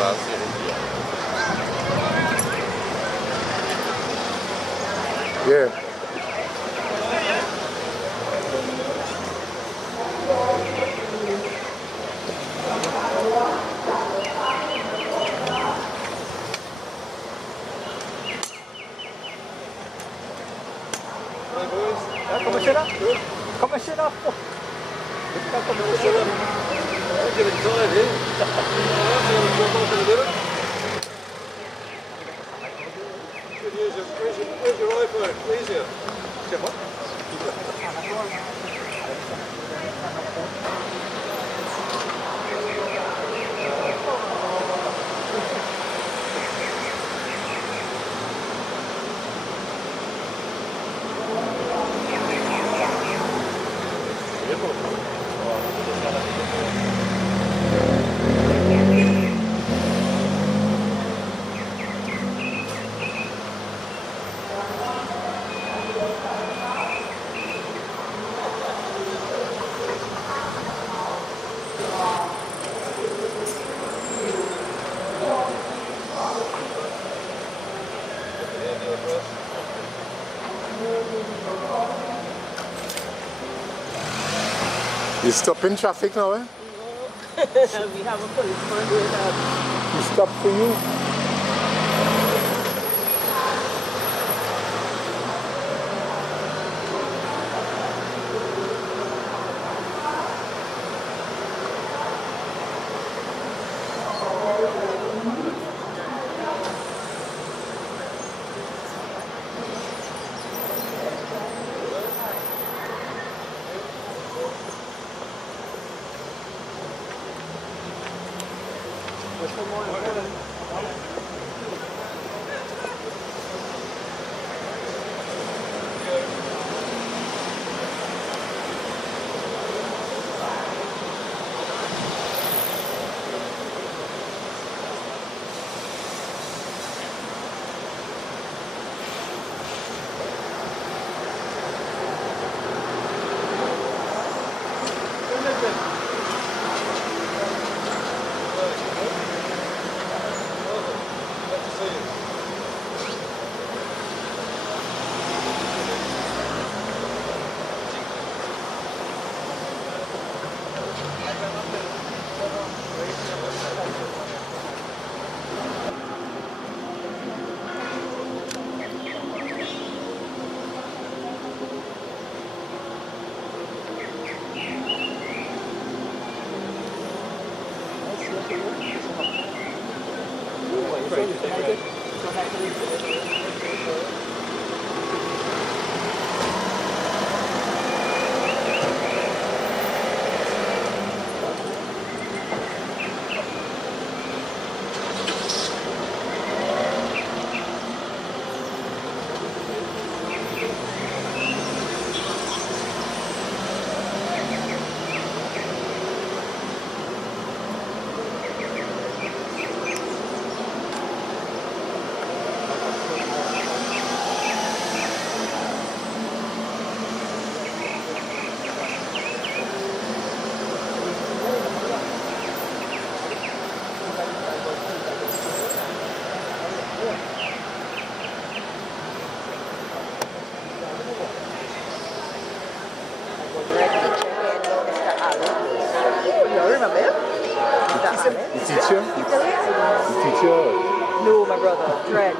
Yeah. Come sit up. Come sit up. Come sit up. I'm getting tired here. Where's your iPhone? Easier. You stop in traffic now, eh? We have a policeman here now. He stopped for you. The teacher? The teacher? No, my brother. Red.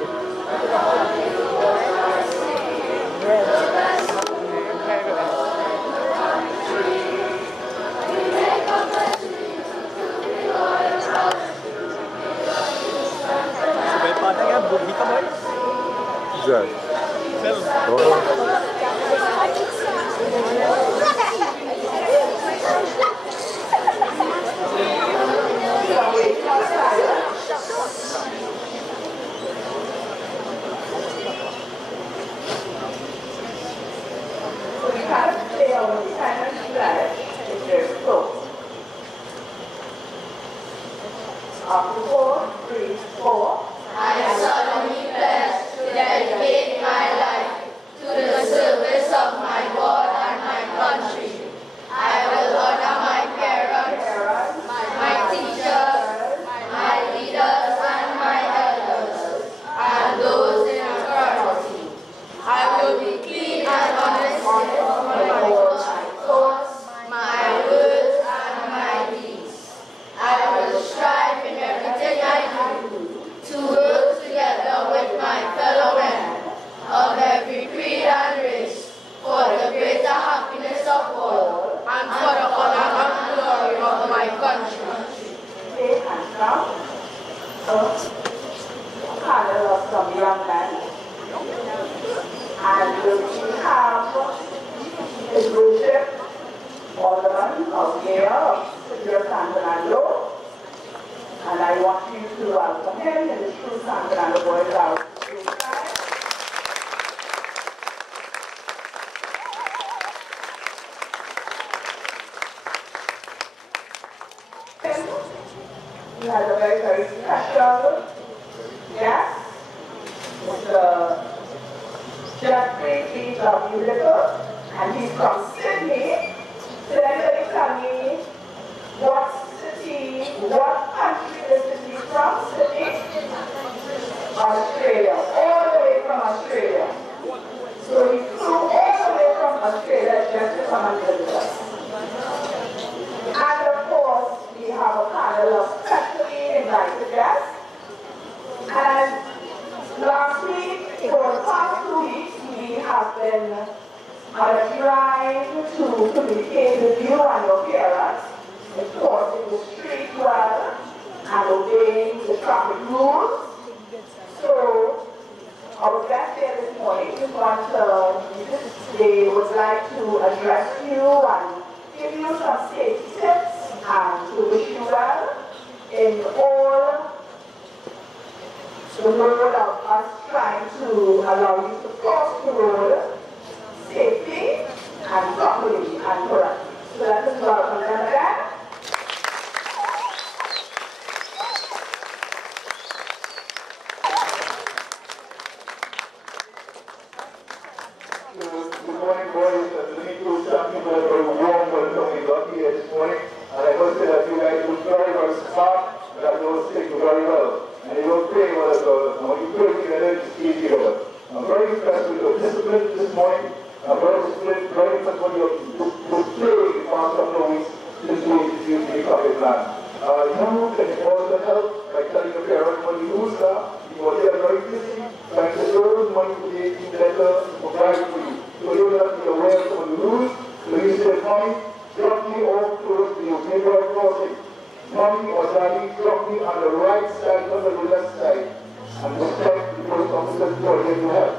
After 4, 3, 4. I solemnly pledge to dedicate Distinguished Alderman of Mayor of City of San Fernando, and I want you to welcome him in the true San Fernando Boys Out. We had a very, very special guest, Mr. Jeffrey P. W. Little, and he's from Sydney. Did anybody tell me what city, what country this city is from? Sydney? Australia. All the way from Australia. So he flew all the way from Australia just to come and visit us. And of course, we have a panel of specially invited guests. And last week, for the past 2 weeks, we have been on a drive to communicate with you and your parents, enforcing the street well and obeying the traffic rules. So, our guest here this morning is they would like to address you and give you some safety tips and to wish you well in all the road of us trying to allow you to cross the road safely and properly and correctly. So let us welcome them again. Good morning, boys. Let me do something for a warm welcome we got here this morning. And I must say that you guys were very, very smart, but I know stick very well. And you don't play well at all. And when you play together, it's easy over. I'm very impressed with your discipline this morning. I'm very impressed with your play the past couple of weeks since we introduced the public plan. You can also help by telling your parents when you lose that. They are very busy trying to earn money to make it better to provide for you. So you have to be aware of the rules. So you say, Mommy, drop me off towards the neighborhood crossing. Mommy or Daddy, drop me on the right side, not on the left side. And respect the post officers who are here to help.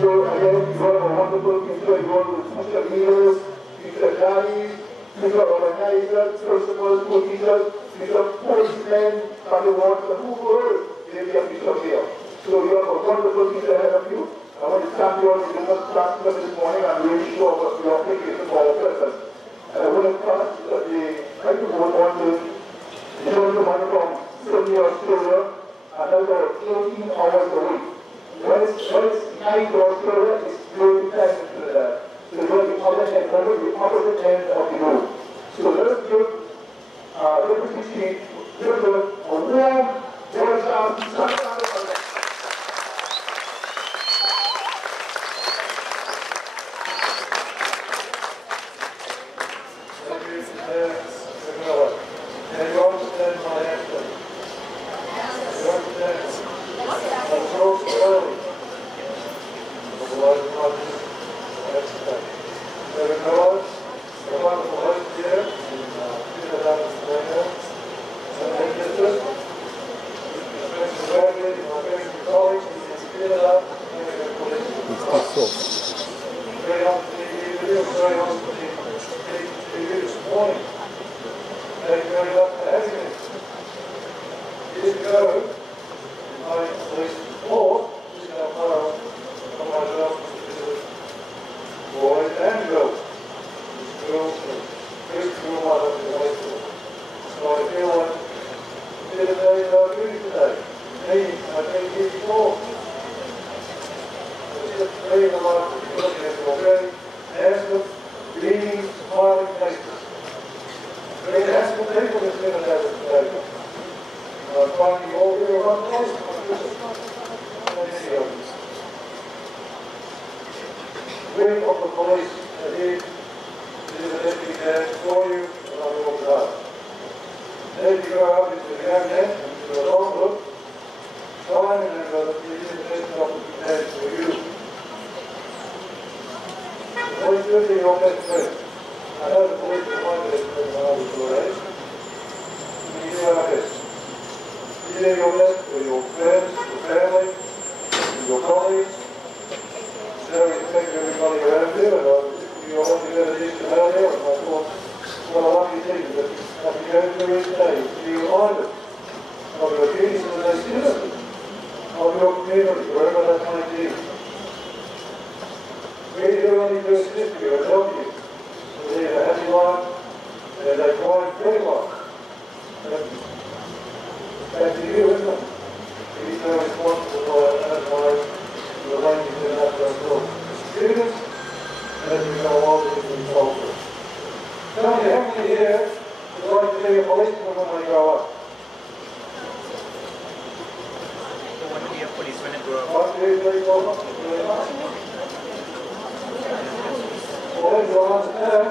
So again, you have a wonderful future. You want to future leaders, future daddies, future organizers, principals, school teachers, future policemen, family wardens, and who knows? They'll be a future here. So you have a wonderful future ahead of you. I want to thank you all for doing us transfer this morning and really sure about your application for our purpose. And I want to pass I could go on to the gentleman from Sydney, Australia, and that's about 18 hours a week. When it's night to Australia, it's very time to that. So you're on the opposite end of the road. So let us give Deputy Chief Clifton a warm welcome. you want to go to this earlier, and I thought, well, I want you to think that as you go through each day, you remind them of your duties as a citizen of your community, wherever that might be. Really do want to assist you and help you to live a happy life and a quiet life. Back to you, isn't it? He's so responsible for advice and the language in that ourselves. Students, as we go on in the culture. Tell me, how many here would like to be a policeman when they grow up? I want to be a policeman and grow up. 1, 2, 3, 4, 5, 6, 7, 8. Well, then you'll understand,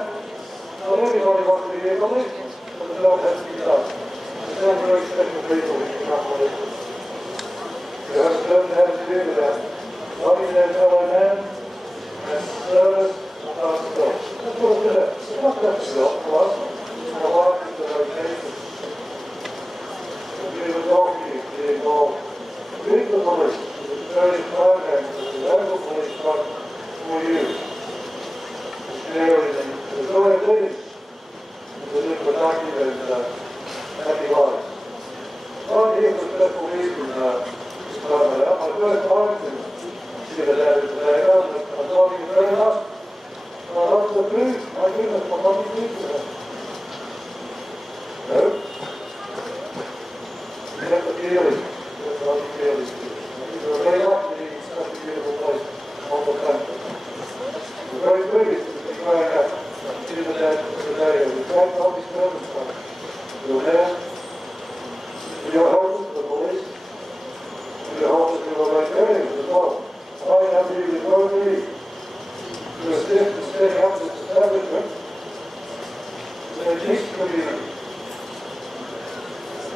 not everybody wants to be a policeman, but the job has to be done. There's some very special people who become policemen. You have to learn how to do with that. Loving their fellow man and service of ourselves. That's what it's about. It's not that self for us. Our life is a vocation. We would love you to be involved with the police, with the various programs that the local police run for you. Sharing the joy of living, to live productive and happy lives. I'm here for a special reason. My first time to give it out today, I'm talking very much. I love the food. My goodness, I'm not food today. No? You have the feeling. You have the feeling. You're very lucky to be in such a beautiful place on the country. We're very privileged to be growing up in the day of the great public service fund. You're there. Your helpers, the police. The office of the librarians as well. I have the authority to assist in setting up this establishment in a peace community.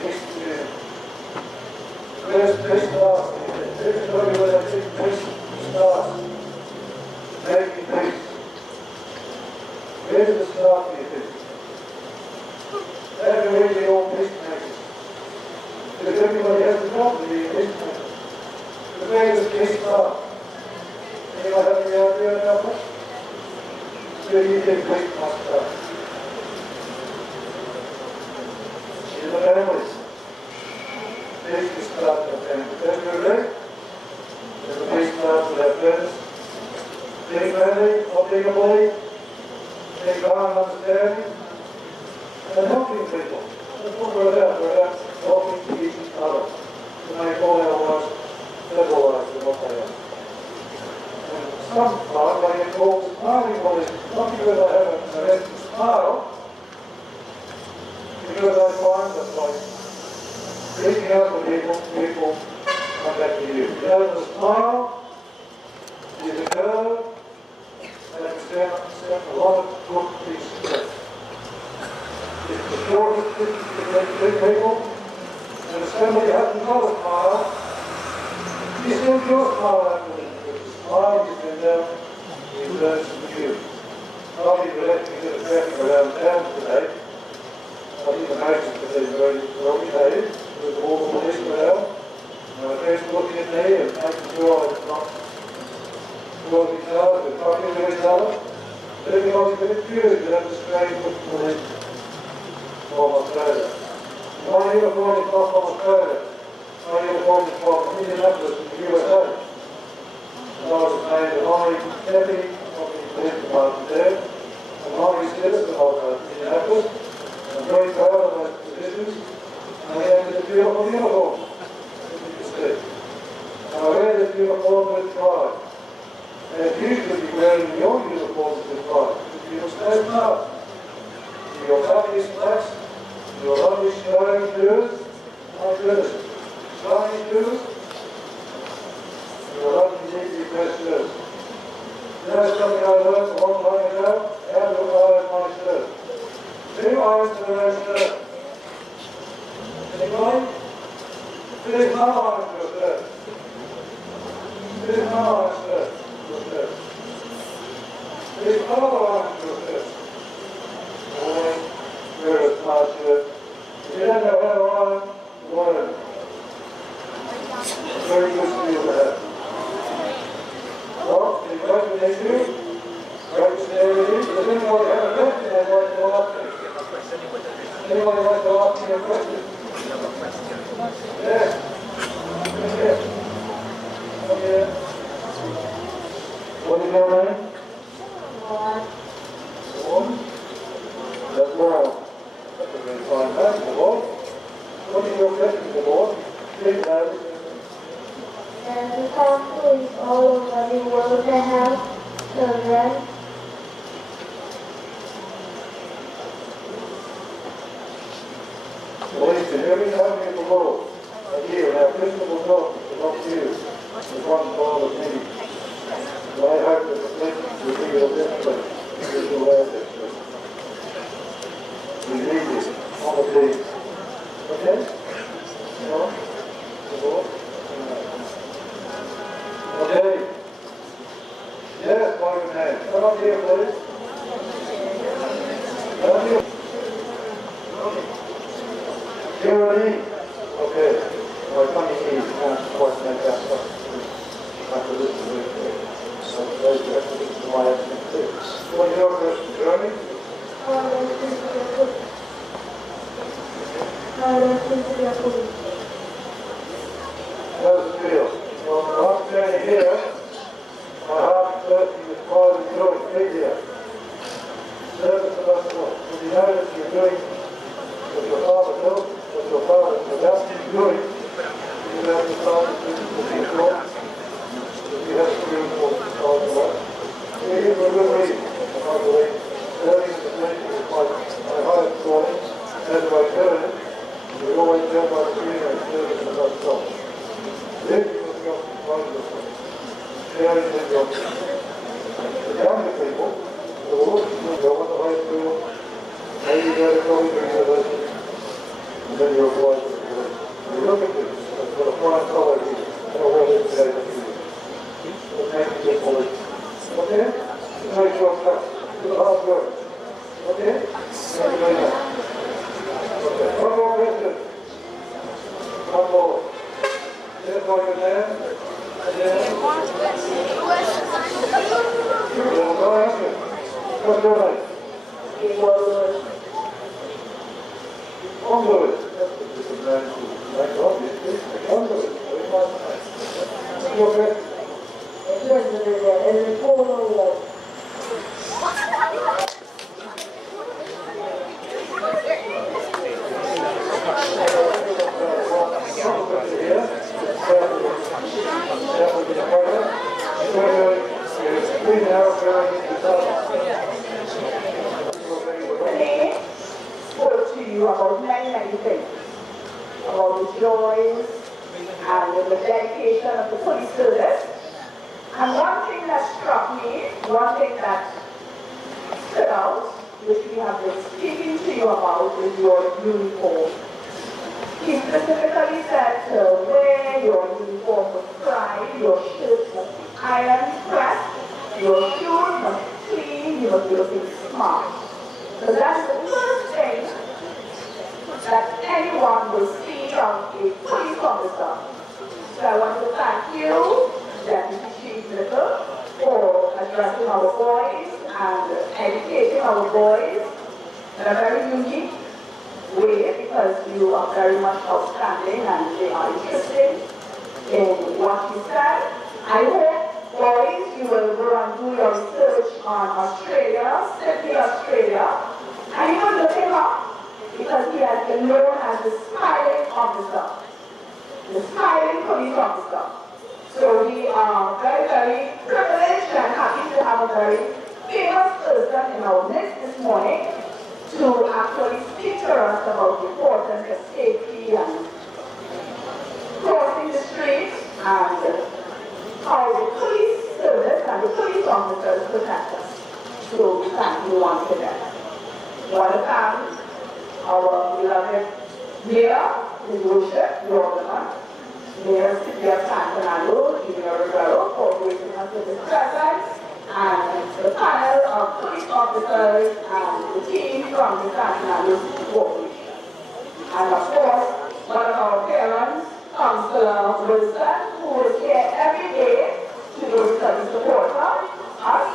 Peace community. Where's peace starts? Everybody where that peace starts. Making peace. Where's the start of your peace? That's where the old peacemakers. Because everybody has a job to be a peacemaker. The greatest peace start. Anyone have any idea about that? Where do you think peace must start? In the families. Peace can start in the families. Don't you agree? There's a peace starts with our friends. Being friendly, not being a bully. Being calm and understanding. And helping people. That's what we're about. We're about helping each other to make all our lives better lives than what they are. And sometimes they get called smiling policemen, not because they have an arresting smile, because they find that by reaching out to people come back to you. You know, the smile is a curve and it can set a lot of good peace together. It's the shortest distance between two people, and if somebody hasn't got a smile, you still your smile after this. The smile you send out returns to you. Not even letting me get a traffic around town today. I think the motion has been very well behaved. There's all the policemen out. My friends looking at me and making sure I'm not causing each other, and talking to each other. But everybody's a bit curious to have the strange looking policemen from Australia. My uniform is not from Australia. My uniform is from Indianapolis in the USA. And I was made an honorary deputy of the police department there, an honorary citizen of Indianapolis. I'm very proud of those positions, and I have this beautiful uniform, as you can see. And I wear this uniform with pride. And you should be wearing your uniforms with pride, because you will stand proud. Your lovely slacks, your lovely shiny shoes, my goodness, shiny shoes, your lovely neatly pressed shoes. You know something I learned a long time ago? How to iron my shirt. Who irons their own shirt? Anybody? There's no iron to a shirt. There's no iron shirt to a shirt. There's no iron to a shirt. Wear a smart shirt. If you don't know how to iron, learn. Very good skill to have. Well, if you go to the issue, great to stay with you. Anybody want to ask me a question? Yeah. Yeah. Okay. What is your name? One. That's well. That's a very fine man, the board. What is your question, the board? Please, Larry. And the council is all over the world to help children. Ladies, can you hear me? How many people go? Here, now, Clifton will go. It's up to you. It's one ball of me. I hope that the Clifton will be your best place. You'll do well this place. We need you on the team. Okay? No? The board? Okay. Yes, Morgan Man. Come up here, please. Come up here. You ready? Okay. Well, funny is, what's that after this is so very good. Why I can see. What is your question, Jeremy? How's it feel? Well, I'm standing here. My heart is beating as far as doing big here. Service of us all. If you notice you're doing what your father built, what your father was asking you doing, you have to start to do the control. You have to do what you call the life. It is a good reason, I believe. Serving the community is my highest calling. As I tell it, we always tell by the freedom and service of ourselves. This was your wonderful. Sharing with your the younger people, the world will go on the high school, maybe go to college or university, and then you apply for the college. You look at this, that's what a fine college is, and a well-educated community. It makes you good college. Okay? It makes your tough. Do the hard work. Okay? Thank you very much. Okay. One more question. One more. Yes, for your name. Yes. Go ahead. What's your name? Ongoing. This is very cool. Like obviously. Ongoing. Very much. What's your question? Spoke to you about many things, about the joys and the dedication of the police service. And one thing that struck me, one thing that stood out, which we have been speaking to you about, is your uniform. He specifically said to wear your uniform with pride, your shirt must be iron pressed, your shoes must be clean, you must be looking smart. So that's the first thing that anyone will see from a police officer. So I want to thank you, Deputy Chief Little, for addressing our boys and educating our boys in a very unique way, because you are very much outstanding and they are interested in what you said. I hope, boys, you will go and do your research on Australia, Sydney, Australia, and you will look him up, because he has been known as the smiling officer, the smiling police officer. So we are very privileged and happy to have a very famous person in our midst this morning to actually speak to us about the importance of safety and crossing the streets and how the police service and the police officers protect us. So we thank you once again. I want to thank our beloved Mayor, His Worship, the Alderman, Mayor City of San Fernando, Junior Rivero, for gracing us with his presence, and the panel of police officers and the team from the San Fernando City Corporation. And of course, one of our parents, Councillor Wilson, who is here every day to basically support us,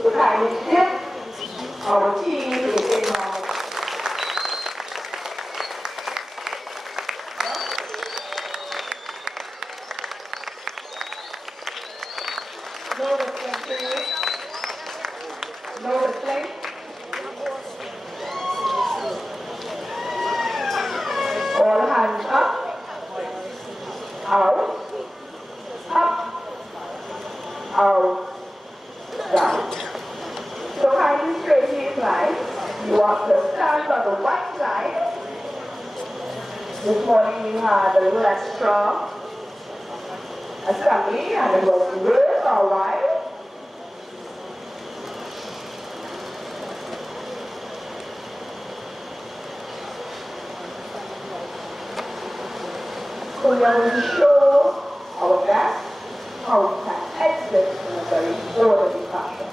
to kindly give our team a big round. All hands up, out, up, out, down. So kindly straighten his line. You want to stand on the white line. This morning we had a little extra assembly and it was real for a while. So we are going to show our guests how we can exit in a very orderly fashion.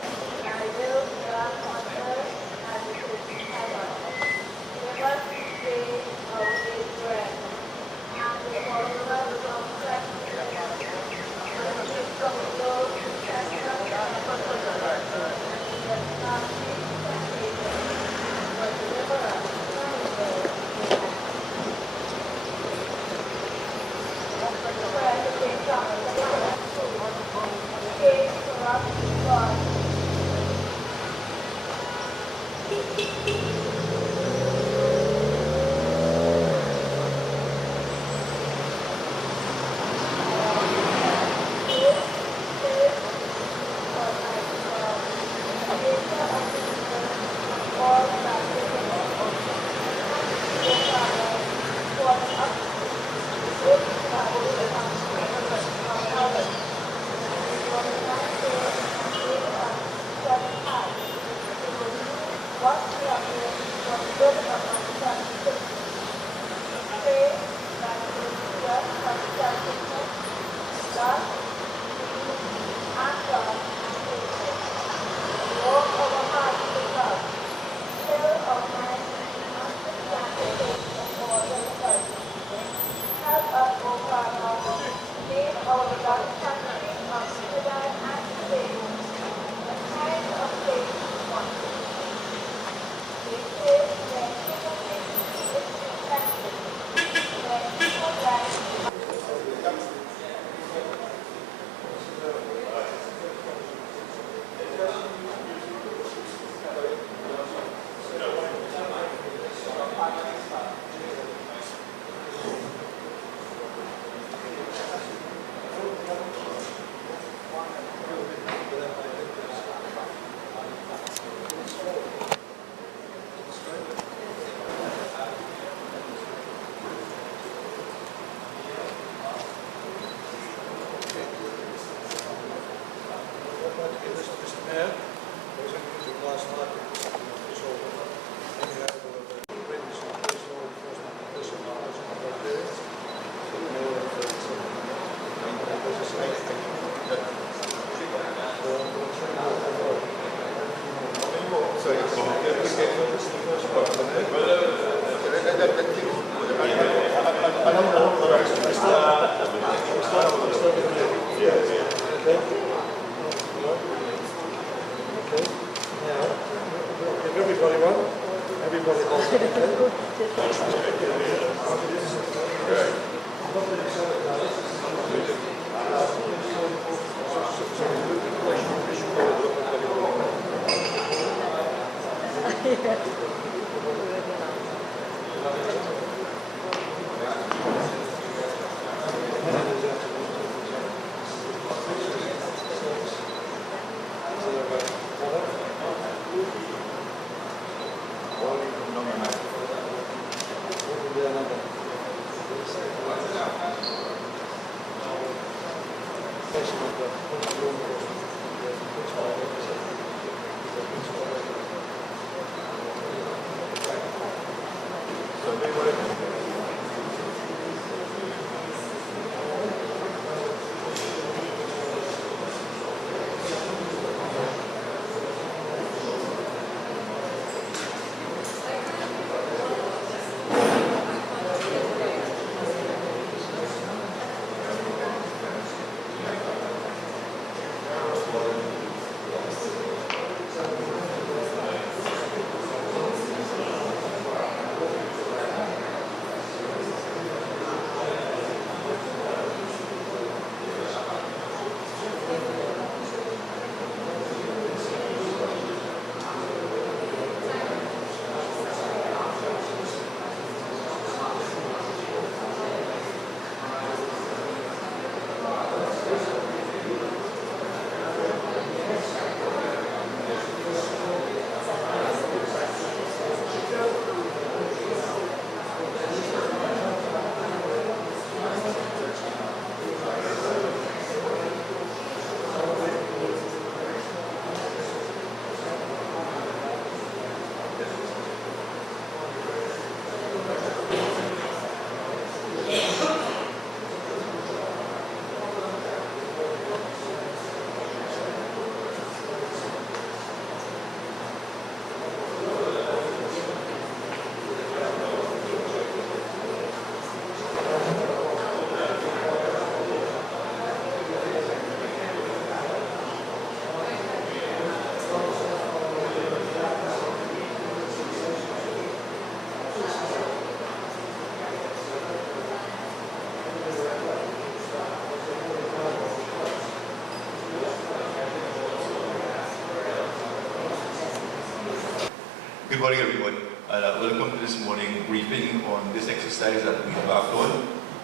Good morning, everyone, and welcome to this morning briefing on this exercise that we embarked on,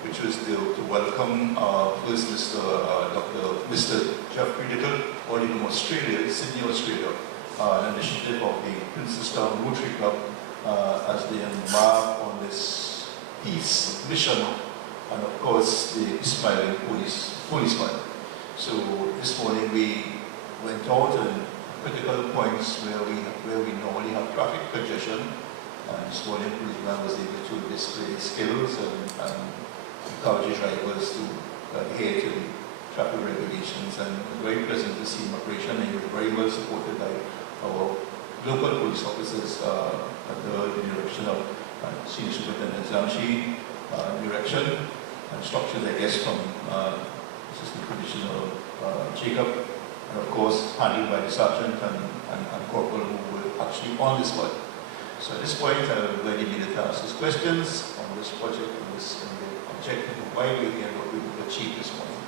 which was to welcome first Mr. Jeffrey Little, calling from Australia, Sydney, Australia, an initiative of the Princestown Rotary Club as they embark on this peace mission, and of course the Smiling Policeman. So this morning we went out and critical points where we normally have traffic congestion, and this morning policeman was able to display skills and encourage drivers to adhere to the traffic regulations, and very pleasant to see him operation, and he was very well supported by our local police officers under the direction of Senior Superintendent Zamshi, direction and instructions, I guess, from Assistant Commissioner Jacob, and of course handled by the sergeant and corporal who were actually on this one. So at this point I would really need to ask these questions on this project, on this and the objective of why we're here and what we will achieve this morning.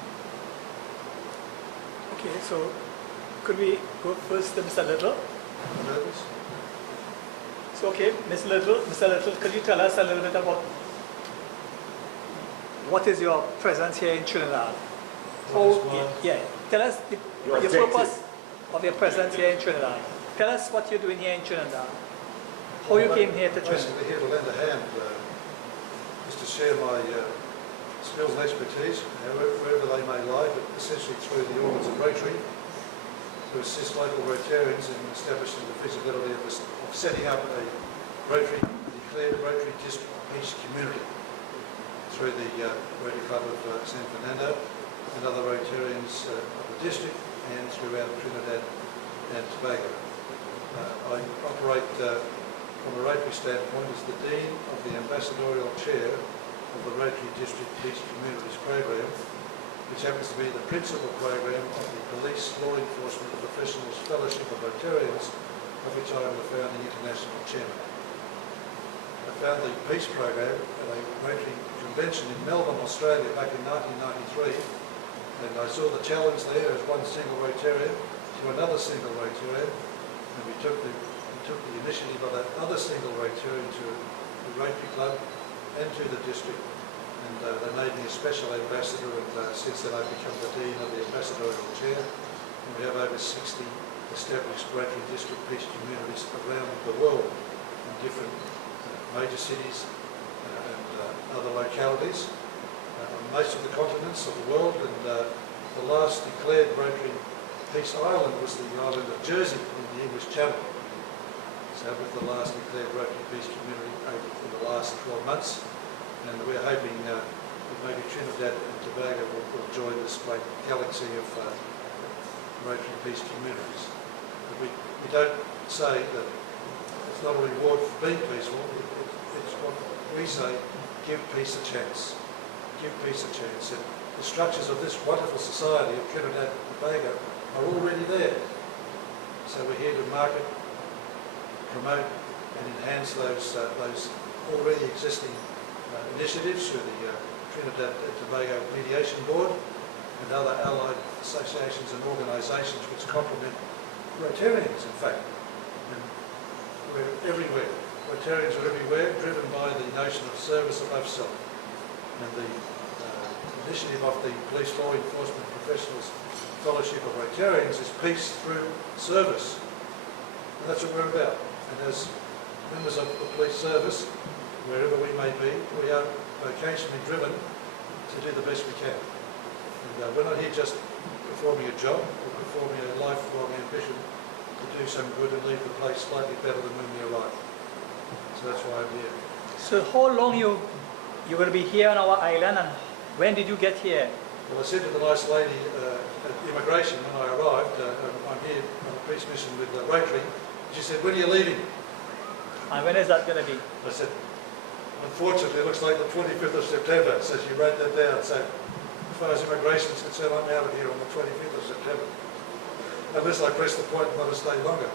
Okay, so could we go first to Mr. Little? So okay, Mr. Little, could you tell us a little bit about what is your presence here in Trinidad? Tell us your purpose of your presence here in Trinidad. Tell us what you're doing here in Trinidad. How you came here to Trinidad. Basically here to lend a hand, just to share my skills and expertise, wherever they may lie, but essentially through the organs of Rotary, to assist local Rotarians in establishing the feasibility of setting up a declared Rotary District Peace Community through the Rotary Club of San Fernando and other Rotarians of the district and throughout Trinidad and Tobago. I operate from a Rotary standpoint as the Dean of the Ambassadorial Chair of the Rotary District Peace Communities Program, which happens to be the principal program of the Police Law Enforcement Professionals Fellowship of Rotarians, of which I am the founding international chairman. I found the Peace Program at a Rotary convention in Melbourne, Australia back in 1993, and I saw the challenge there as one single Rotarian to another single Rotarian, and we took the initiative of that other single Rotarian to the Rotary Club and to the district, and they made me a special ambassador, and since then I've become the Dean of the Ambassadorial Chair, and we have over 60 established Rotary District Peace Communities around the world in different major cities and other localities, most of the continents of the world, and the last declared Rotary Peace Island was the island of Jersey in the English Channel. So with the last declared Rotary Peace Community in the last 12 months, and we're hoping that maybe Trinidad and Tobago will join this great galaxy of Rotary Peace Communities. But we don't say that it's not a reward for being peaceful, it's what we say, give peace a chance. Give peace a chance. And the structures of this wonderful society of Trinidad and Tobago are already there. So we're here to market, promote and enhance those already existing initiatives through the Trinidad and Tobago Mediation Board and other allied associations and organisations which complement Rotarians, in fact. And we're everywhere. Rotarians are everywhere, driven by the notion of service above self. And the initiative of the Police Law Enforcement Professionals Fellowship of Rotarians is peace through service. And that's what we're about. And as members of the police service, wherever we may be, we are vocationally driven to do the best we can. And we're not here just performing a job, we're performing a lifelong ambition to do some good and leave the place slightly better than when we arrived. So that's why I'm here. So how long you're going to be here on our island, and when did you get here? Well, I said to the nice lady at immigration when I arrived, I'm here on a peace mission with Rotary. She said, when are you leaving? And when is that going to be? I said, unfortunately, it looks like the 25th of September. So she wrote that down. So as far as immigration is concerned, I'm out of here on the 25th of September. Unless I press the point and want to stay longer.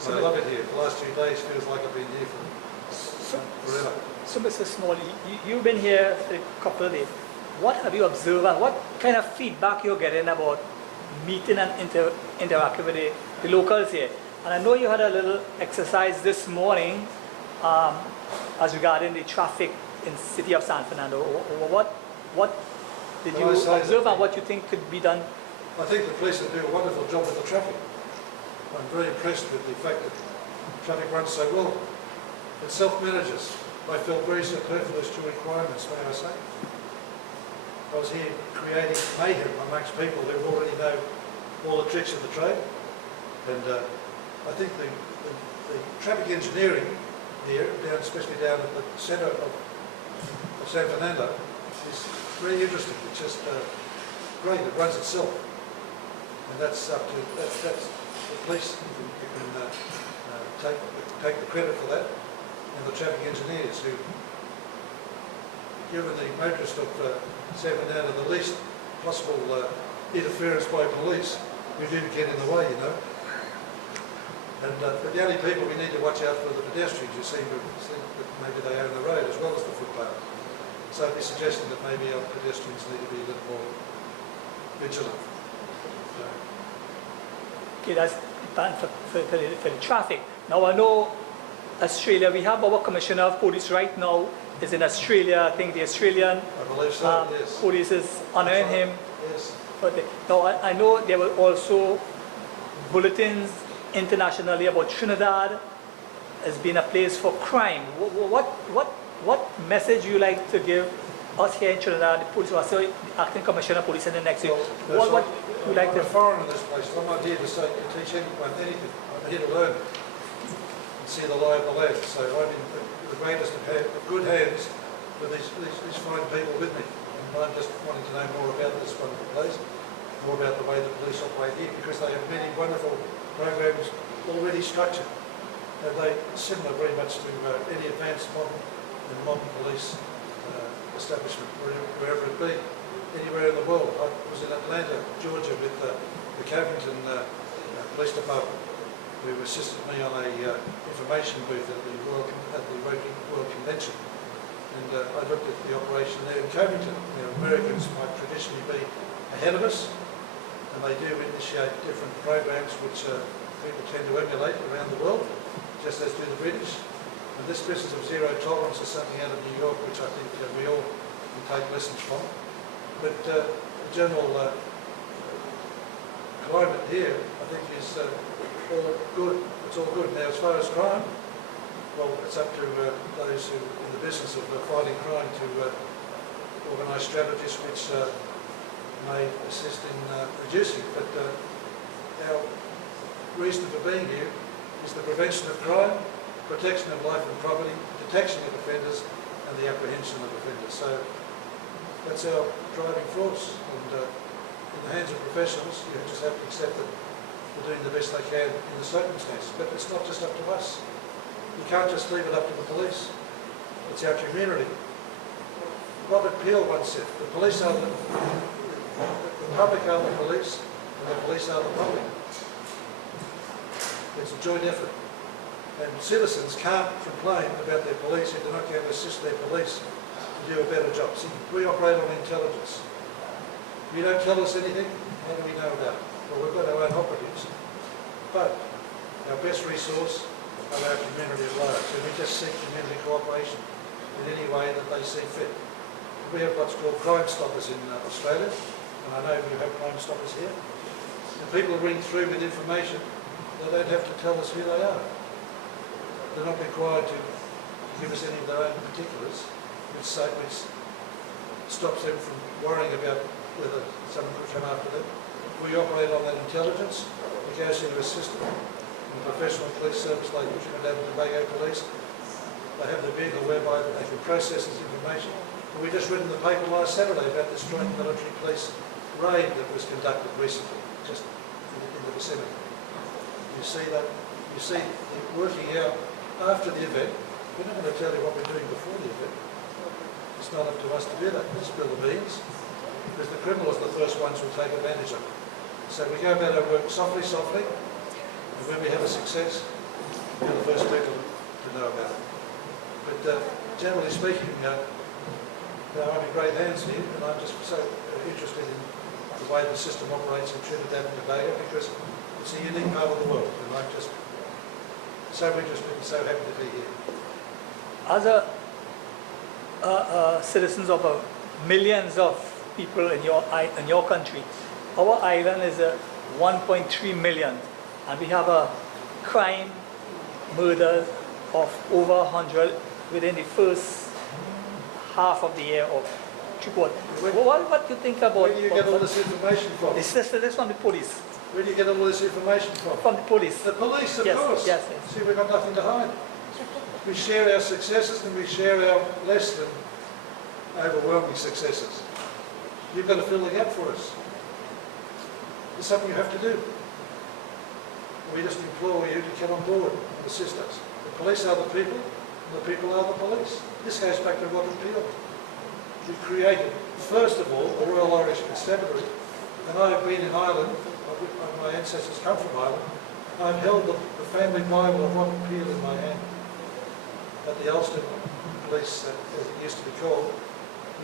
So I love it here. The last 2 days feels like I've been here forever. So Mr. Small, you've been here for a couple of days. What have you observed, and what kind of feedback you're getting about meeting and interacting with the locals here? And I know you had a little exercise this morning as regarding the traffic in the city of San Fernando. What did you Well, I say observe that- and what you think could be done? I think the police do a wonderful job with the traffic. I'm very impressed with the fact that traffic runs so well. It self-manages. I felt very superfluous to requirements, may I say. I was here creating mayhem amongst people who already know all the tricks of the trade. And I think the traffic engineering here, especially down at the centre of San Fernando, is very interesting. It's just great. It runs itself. And that's up to that's the police who can take the credit for that, and the traffic engineers who, given the motorist of San Fernando, the least possible interference by police, we do get in the way, you know. And but the only people we need to watch out for are the pedestrians who seem to think that maybe they own the road as well as the footpath. So I'd be suggesting that maybe our pedestrians need to be a little more vigilant. Okay, that's for the traffic. Now I know Australia, we have our Commissioner of Police right now is in Australia. I think the Australian I believe so, yes. police is honouring him. Yes. But now I know there were also bulletins internationally about Trinidad as being a place for crime. What message you like to give us here in Trinidad, the police, so acting commissioner of police in the next week? What you like I'm to? a foreigner in this place. I'm not here to teach anyone anything. I'm here to learn and see the lie of the land. So I'm in the greatest of good hands with these fine people with me. And I'm just wanting to know more about this wonderful place, more about the way the police operate here, because they have many wonderful programs already structured. And they similar very much to any advanced modern police establishment, wherever it be, anywhere in the world. I was in Atlanta, Georgia, with the Covington Police Department, who assisted me on a information booth at the Rotary World Convention. And I looked at the operation there in Covington. You know, Americans might traditionally be ahead of us, and they do initiate different programs which people tend to emulate around the world, just as do the British. And this business of zero tolerance is something out of New York which I think we all can take lessons from. But the general climate here, I think, is all good. It's all good. Now, as far as crime, well, it's up to those who are in the business of fighting crime to organise strategies which may assist in reducing it. But our reason for being here is the prevention of crime, protection of life and property, detection of offenders, and the apprehension of offenders. So that's our driving force. And in the hands of professionals, you just have to accept that they're doing the best they can in the circumstances. But it's not just up to us. You can't just leave it up to the police. It's our community. Robert Peel once said, the police are the public are the police, and the police are the public. It's a joint effort. And citizens can't complain about their police if they're not going to assist their police to do a better job. See, we operate on intelligence. If you don't tell us anything, how do we know about it? Well, we've got our own operatives. But our best resource are our community at large. And we just seek community cooperation in any way that they see fit. We have what's called Crime Stoppers in Australia, and I know you have Crime Stoppers here. And people ring through with information. They don't have to tell us who they are. They're not required to give us any of their own particulars, which stops them from worrying about whether someone could come after them. We operate on that intelligence. It goes into a system. In the professional police service like Trinidad and Tobago Police, they have the vehicle whereby they can process this information. And we just read in the paper last Saturday about this joint military police raid that was conducted recently, just in the vicinity. You see that? You see it working out after the event. We're not going to tell you what we're doing before the event. It's not up to us to do that. We spill the beans, because the criminals are the first ones who will take advantage of it. So we go about our work softly, and when we have a success, we're the first people to know about it. But generally speaking, I'm in great hands here, and I'm just so interested in the way the system operates in Trinidad and Tobago, because it's a unique part of the world, and I'm just So we've just been so happy to be here. As citizens of millions of people in your country, our island is 1.3 million, and we have a crime, murders of over 100 within the first half of the year of Chukot. What do you think about? Where do you get all this information from? This from the police. Where do you get all this information from? From the police. The police, of Yes, course. yes. See, we've got nothing to hide. We share our successes and we share our less than overwhelming successes. You've got to fill the gap for us. It's something you have to do. We just implore you to get on board and assist us. The police are the people, and the people are the police. This goes back to Robert Peel. We created, first of all, the Royal Irish Constabulary, and I have been in Ireland, my ancestors come from Ireland, I've held the family Bible of Robert Peel in my hand at the Ulster Police, as it used to be called,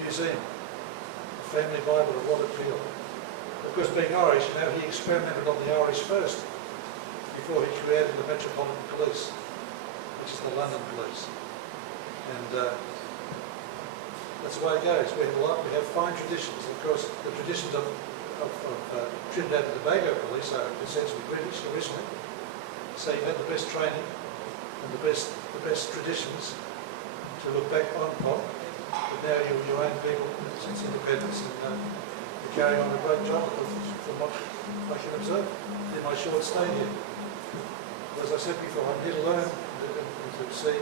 museum. The family Bible of Robert Peel. Of course, being Irish, you know, he experimented on the Irish first, before he created the Metropolitan Police, which is the London Police. And that's the way it goes. We have fine traditions. Of course, the traditions of Trinidad and Tobago Police are essentially British originally. So you've had the best training and the best traditions to look back on. But now you're your own people since independence, and you're carrying on a great job from what I can observe in my short stay here. As I said before, I'm here to learn and to see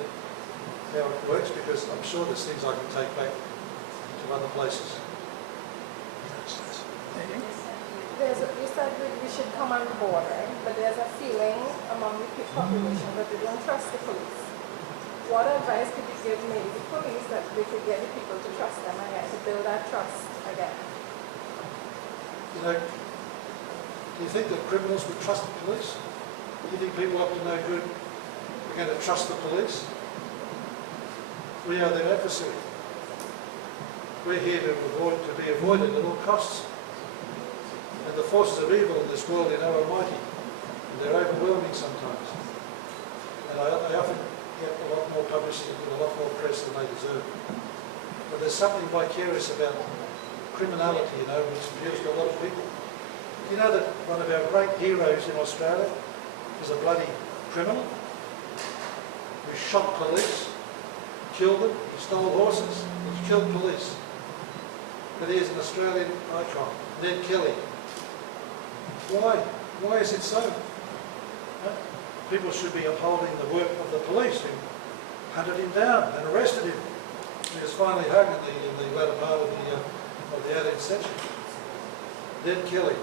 how it works, because I'm sure there's things I can take back to other places. You said we should come on board, right? But there's a feeling among the population that they don't trust the police. What advice could you give maybe the police that they could get the people to trust them again, to build that trust again? You know, do you think that criminals would trust the police? Do you think people up to no good are going to trust the police? We are their adversary. We're here to be avoided at all costs. And the forces of evil in this world, you know, are mighty. And they're overwhelming sometimes. And they often get a lot more publicity and a lot more press than they deserve. But there's something vicarious about criminality, you know, which appeals to a lot of people. You know that one of our great heroes in Australia is a bloody criminal who shot police, killed them, he stole horses, he killed police. But he is an Australian icon, Ned Kelly. Why? Why is it so? People should be upholding the work of the police who hunted him down and arrested him. He was finally hung in the latter part of the 18th century. Ned Kelly.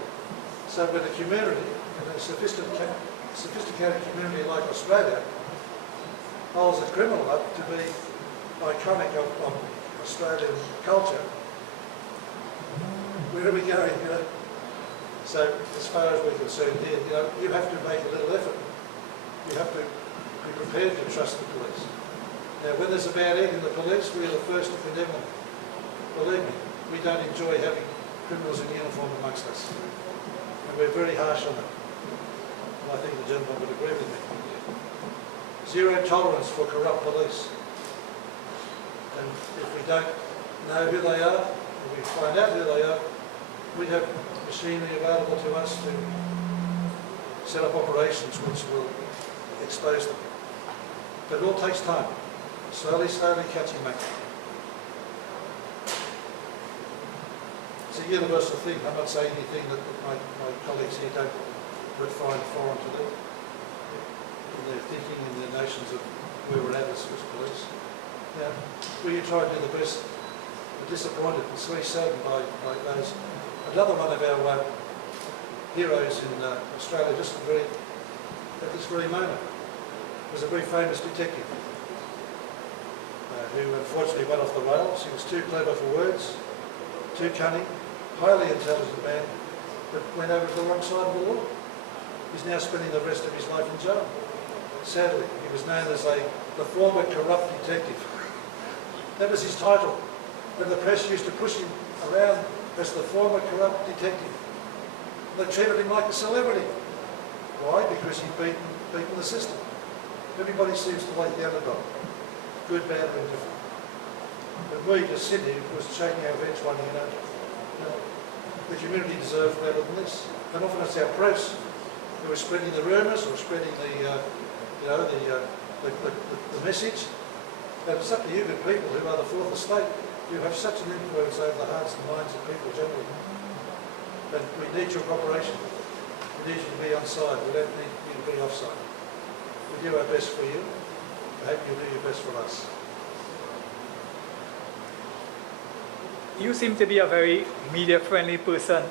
So when a community, in a sophisticated community like Australia, holds a criminal up to be iconic of Australian culture, where are we going? You know? So, as far as we're concerned here, you know, you have to make a little effort. You have to be prepared to trust the police. Now, when there's a bad egg in the police, we're the first to condemn them. Believe me, we don't enjoy having criminals in uniform amongst us. And we're very harsh on them. And I think the gentleman would agree with me. Zero tolerance for corrupt police. And if we don't know who they are, if we find out who they are, we have machinery available to us to set up operations which will expose them. But it all takes time. Slowly catching back. It's a universal thing. I'm not saying anything that my colleagues here would find foreign to them in their thinking and their notions of where we're at as police. Now, we try to do the best. We're disappointed and very saddened by those. Another one of our heroes in Australia, at this very moment, was a very famous detective who unfortunately went off the rails. He was too clever for words, too cunning, highly intelligent man, but went over to the wrong side of the law. He's now spending the rest of his life in jail. Sadly, he was known as the former corrupt detective. That was his title. When the press used to push him around as the former corrupt detective, they treated him like a celebrity. Why? Because he'd beaten the system. Everybody seems to like the underdog, good, bad, or indifferent. But we just sit here, was shaking our heads wondering, the community deserves better than this. And often it's our press who are spreading the rumours or spreading the message. And it's up to you, good people, who are the fourth estate. You have such an influence over the hearts and minds of people generally. But we need your cooperation. We need you to be on side. We don't need you to be offside. We do our best for you. I hope you'll do your best for us. You seem to be a very media-friendly person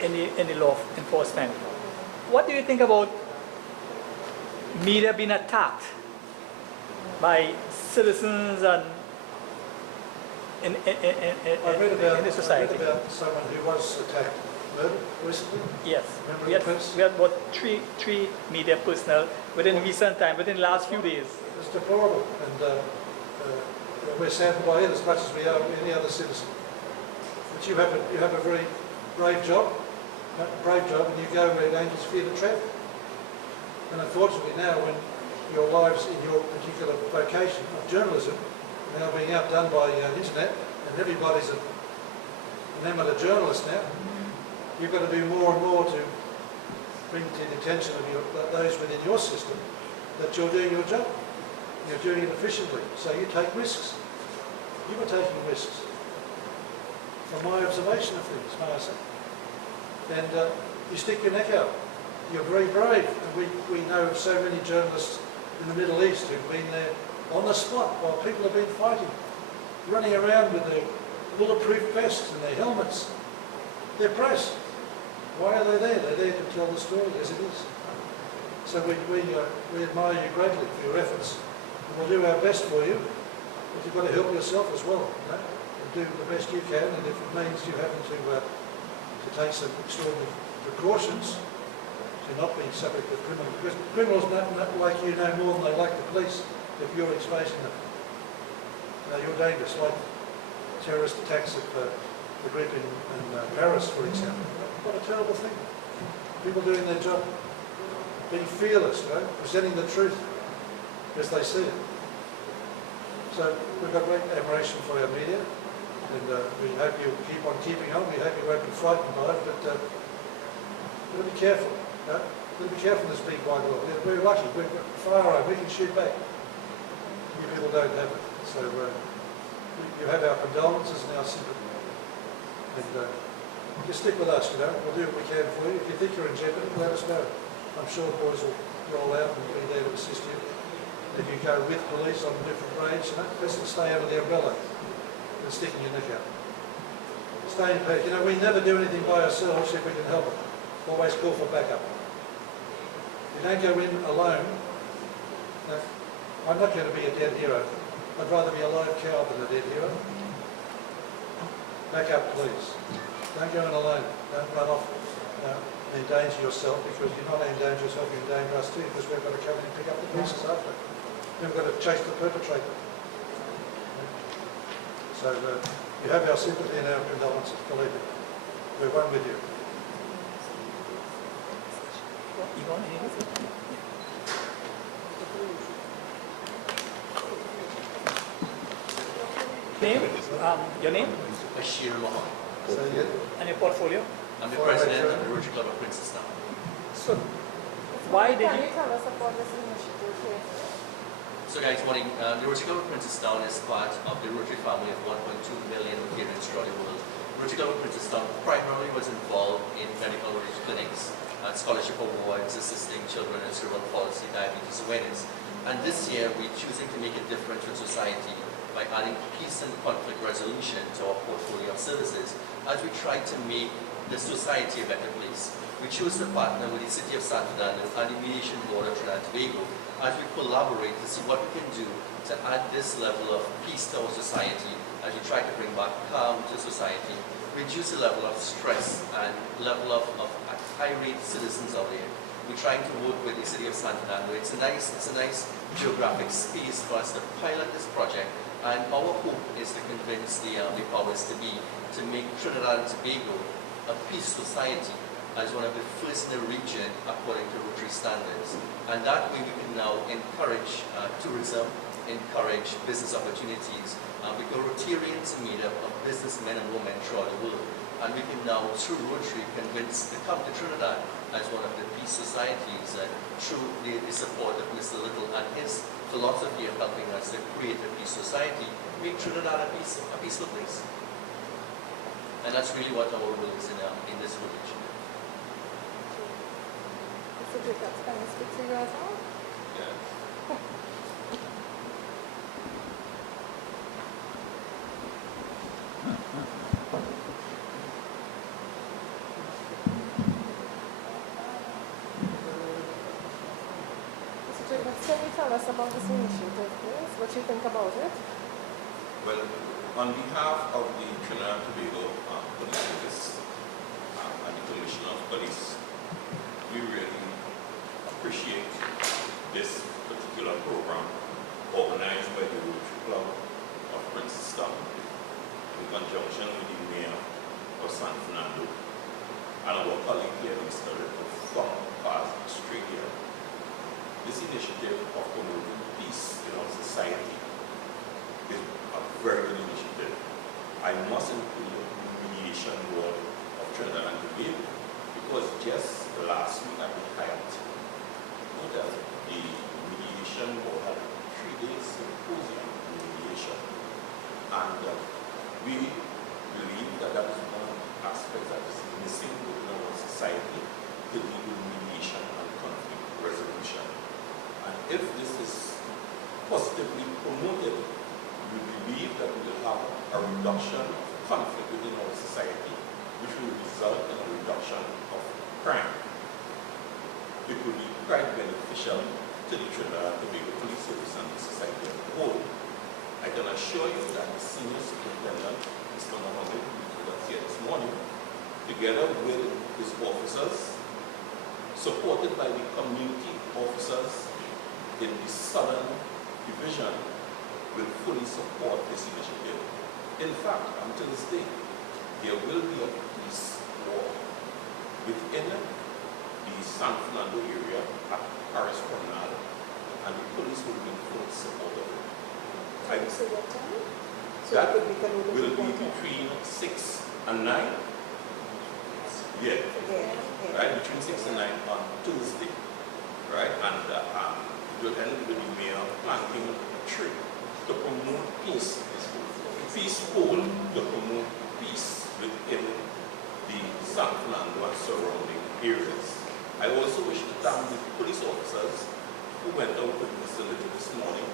in the law enforcement. What do you think about media being attacked by citizens and in the society? I read about someone who was attacked, murdered recently. Yes, Remember we the had press? about three media personnel within recent time, within the last few days. It's deplorable, and we're saddened by it as much as we are any other citizen. But you have a very brave job, and you go where dangers fear to tread. And unfortunately now, when your lives in your particular vocation of journalism are now being outdone by internet, and everybody's an amateur journalist now, you've got to do more and more to bring to the attention of those within your system that you're doing your job. You're doing it efficiently, so you take risks. You were taking risks, from my observation of things, may I say. And you stick your neck out. You're very brave. And we know of so many journalists in the Middle East who've been there on the spot while people have been fighting, running around with their bulletproof vests and their helmets. They're press. Why are they there? They're there to tell the story as it is. So we admire you greatly for your efforts. And we'll do our best for you, but you've got to help yourself as well. And do the best you can, and if it means you having to take some extraordinary precautions to not be subject to criminal, because criminals not like you no more than they like the police if you're exposing them. You're dangerous, like terrorist attacks at the group in Paris, for example. What a terrible thing. People doing their job, being fearless, presenting the truth as they see it. So we've got great admiration for our media, and we hope you'll keep on keeping on. We hope you won't be frightened by it, but we'll be careful. We'll be careful in this big wide world. We're lucky. We've got firearm. We can shoot back. You people don't have it. So you have our condolences and our sympathy. And just stick with us, We'll do what we can for you. If you think you're in jeopardy, let us know. I'm sure the boys will roll out and be there to assist you. If you go with police on different grades, best to stay under the umbrella than sticking your neck out. Stay in peace. We never do anything by ourselves if we can help it. Always call for backup. You don't go in alone. I'm not going to be a dead hero. I'd rather be a live cow than a dead hero. Back up, please. Don't go in alone. Don't run off and endanger yourself, because you're not endanger yourself, you endanger us too, because we've got to come in and pick up the pieces after. We've got to chase the perpetrator. So you have our sympathy and our condolences, believe me. We're one with you. Name? Your name? Bashir Mohammed. And your portfolio? I'm the president of the Rotary Club of Princestown. So, why did Can you... you tell us about this initiative here? So guys, morning. The Rotary Club of Princestown is part of the Rotary family of 1.2 million Rotarians throughout the world. Rotary Club of Princestown primarily was involved in medical clinics and scholarship awards, assisting children in cerebral palsy, diabetes awareness. And this year, we're choosing to make a difference in society by adding peace and conflict resolution to our portfolio of services as we try to make the society a better place. We choose to partner with the City of San Fernando and the Mediation Board of Trinidad and Tobago as we collaborate to see what we can do to add this level of peace to our society as we try to bring back calm to society, reduce the level of stress and level of irate citizens out there. We're trying to work with the City of San Fernando. It's a nice geographic space for us to pilot this project. And our hope is to convince the powers to be to make Trinidad and Tobago a peace society as one of the first in the region according to Rotary standards. And that way we can now encourage tourism, encourage business opportunities, because Rotarians are made up of businessmen and women throughout the world. And we can now, through Rotary, convince the come to Trinidad as one of the peace societies, and through the support of Mr. Little and his philosophy of helping us to create a peace society, make Trinidad a peaceful place. And that's really what our role is in this village. Mr. Jacobs, can I speak to you as well? Yeah. Mr. Jacobs, can you tell us about this initiative, please? What you think about it? Well, on behalf of the Trinidad and Tobago Police Service and the Commissioner of Police, we really appreciate this particular program organized by the Rotary Club of Princeton in conjunction with the Mayor of San Fernando and our colleague here, Mr. Little from Australia. This initiative of promoting peace in our society is a very good initiative. I must include the mediation board of Trinidad and Tobago because just last week at the Hyatt Hotel, the mediation board had a 3-day symposium on mediation. And we believe that that is one of the aspects that is missing within our society to deal with mediation and conflict resolution. And if this is positively promoted, we believe that we will have a reduction of conflict within our society, which will result in a reduction of crime. It will be quite beneficial to the Trinidad and Tobago Police Service and the society as a whole. I can assure you that the senior superintendent, Mr. Mohammed, who was here this morning, together with his officers, supported by the community officers in the Southern Division, will fully support this initiative. In fact, until this day, there will be a peace war within the San Fernando area at Paris Promenade, and the police will be in full support of it. So what time? So That it could will be between 6 and 9. Yeah. Again. Right, between 6 and 9 on Tuesday. Right, and it will end with the mayor planting a tree to promote peace. Peace pole to promote peace within the San Fernando and surrounding areas. I also wish to thank the police officers who went out with Mr. Little this morning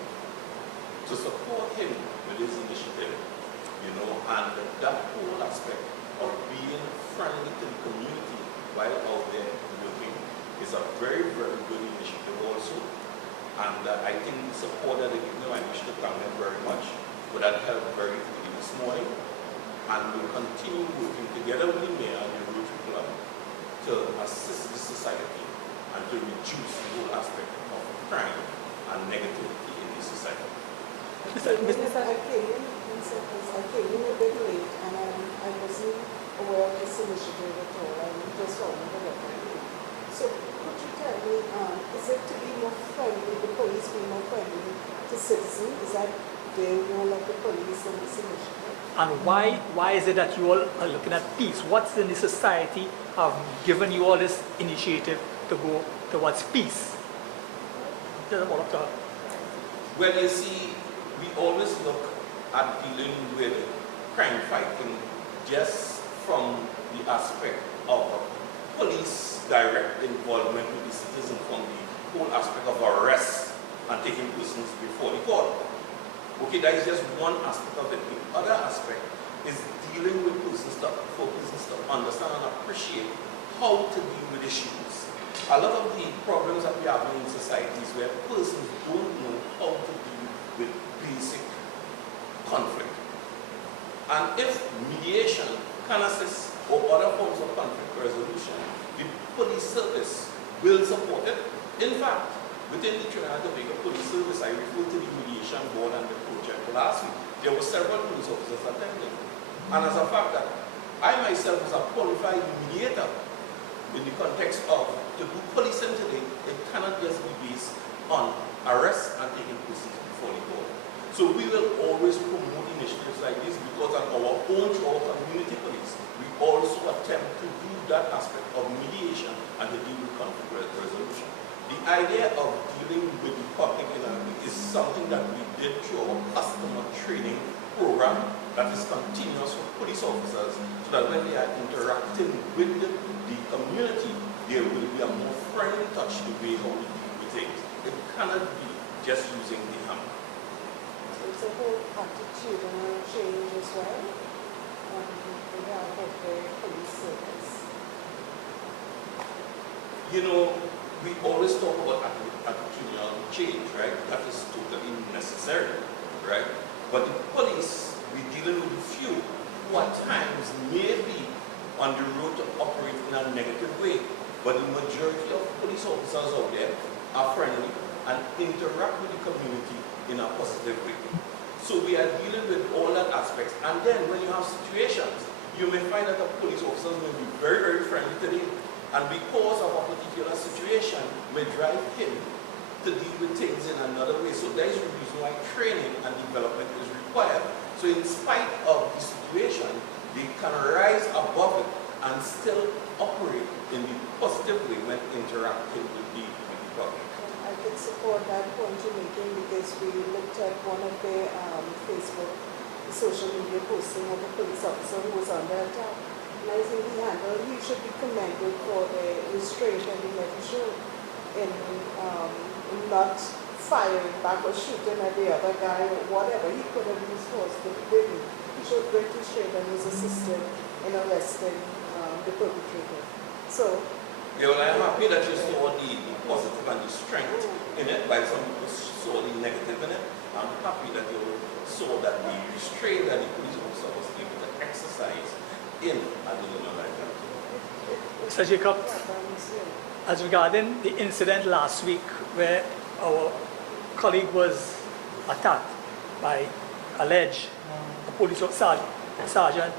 to support him with his initiative, you know, and that whole aspect of being friendly to the community while out there working is a very, very good initiative also. And I think the support that they give me, I wish to thank them very much for that help very quickly this morning. And we'll continue working together with the mayor and the Rotary Club to assist the society and to reduce the whole aspect of crime and negativity in the society. I came in a bit late and I wasn't aware of this initiative at all. I just saw it on the record. So could you tell me, is it to be more friendly, the police being more friendly to citizens? Is that the role of the police in this initiative? And why is it that you all are looking at peace? What's in the society have given you all this initiative to go towards peace? Well, you see, we always look at dealing with crime fighting just from the aspect of police direct involvement with the citizen, from the whole aspect of arrest and taking persons before the court. Okay, that is just one aspect of it. The other aspect is dealing with persons for persons to understand and appreciate how to deal with issues. A lot of the problems that we have in societies where persons don't know how to deal with basic conflict. And if mediation can assist or other forms of conflict resolution, the police service will support it. In fact, within the Trinidad and Tobago Police Service, I referred to the mediation board and the project last week. There were several police officers attending. And as a fact that I myself was a qualified mediator in the context of to do policing today, it cannot just be based on arrest and taking persons before the court. So we will always promote initiatives like this because on our own through our community police, we also attempt to do that aspect of mediation and to deal with conflict resolution. The idea of dealing with the public is something that we did through our customer training program that is continuous for police officers so that when they are interacting with the community, there will be a more friendly touch to be how we deal with things. It cannot be just using the hammer. So it's a whole attitudinal change as well. We have of the police service. You know, we always talk about attitudinal change, right? That is totally necessary, right? But the police, we're dealing with a few who at times may be on the road to operate in a negative way. But the majority of police officers out there are friendly and interact with the community in a positive way. So we are dealing with all that aspects. And then when you have situations, you may find that the police officers may be very, very friendly today. And because of a particular situation, may drive him to deal with things in another way. So that is the reason why training and development is required. So in spite of the situation, they can rise above it and still operate in the positive way when interacting with the public. I could support that point you're making because we looked at one of the Facebook social media posting of a police officer who was under attack. And I think he should be commended for the restraint and the measure in not firing back or shooting at the other guy or whatever. He could have used force, but he didn't. He showed great restraint and was assisted in arresting the perpetrator. So, yeah, well, I'm happy that you saw the positive and the strength in it, while some people saw the negative in it. I'm happy that you saw that the restraint that the police officer was able to exercise in a dilemma like that. Mr. Jacob, as regarding the incident last week where our colleague was attacked by alleged police sergeant